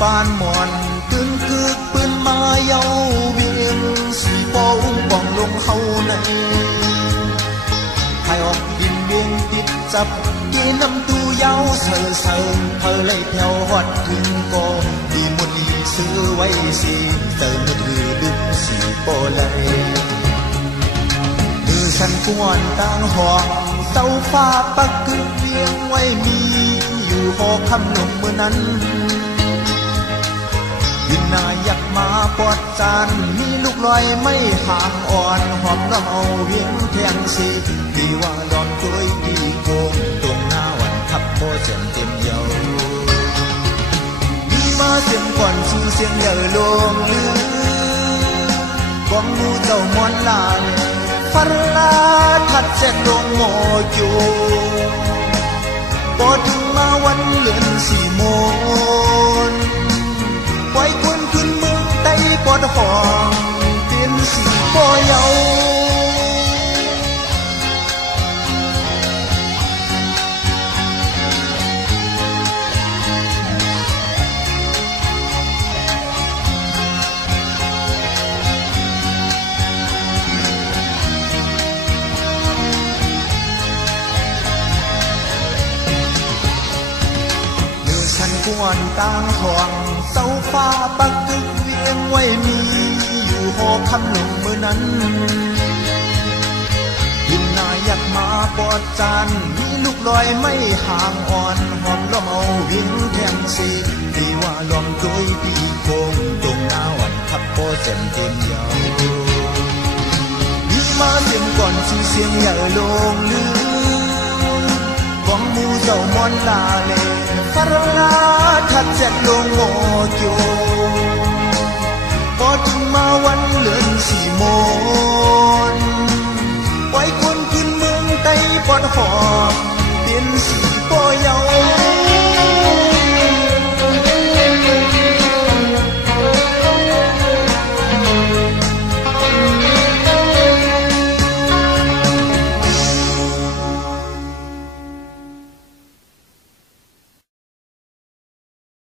ปานหมอนกึ่งกึกปืนมาเยาเวียงสีปออุ้งป่องลงเขาในไทยออกยินเวียงติดจับกีน้ำตู้เยาเสอเสอเธอไล่แถวหอดถึงกอดีมุดดีซื้อไว้สีเติมมือถือดึกสีปอเลยมือฉันกวนต่างห้องเสาฟ้าปักกึกเวียงไว้มีอยู่หอคำหนุ่มเมื่อนั้นวินายักมาปอดจานมีลูกลอยไม่ห่างอ่อนหอมน้ำเอาเวียงแทงสีดีว่าดอนกล้วยดีโกงตรงหน้าวันทับโบเจนเต็มเยามีมาเสียงก่อนชื่อเสียงเยอะลงลือกองมูเจ้ามอนลาฟันลาทัดเส้นลงโมจูพอถึงมาวันเลือนสี่โมงปล่อยคนขึ้นเมืองไต้ปอดห้องเตียนสีปอเยากวนต่างห้องเสาฟ้าปักกึกเวียงไว้มีอยู่หอคำหนุ่มเมื่อนั้นยินนายักมาปอดจานมีลูกลอยไม่ห่างอ่อนหอมล้อมเอาวิ่งแทงสีดีว่าลอมโดยปีโกงตรงหน้าวันทับโปเจนเต็มยาวมีมาเสียงก่อนชื่อเสียงใหญ่ลงลือกองมูเจ้ามอนลาเลฟารลาทัดเจ็ดลงโมโจพอถึงมาวันเลือนสี่โมงปล่อยคนขึ้นเมืองไต้ปอดหอมเตียนสี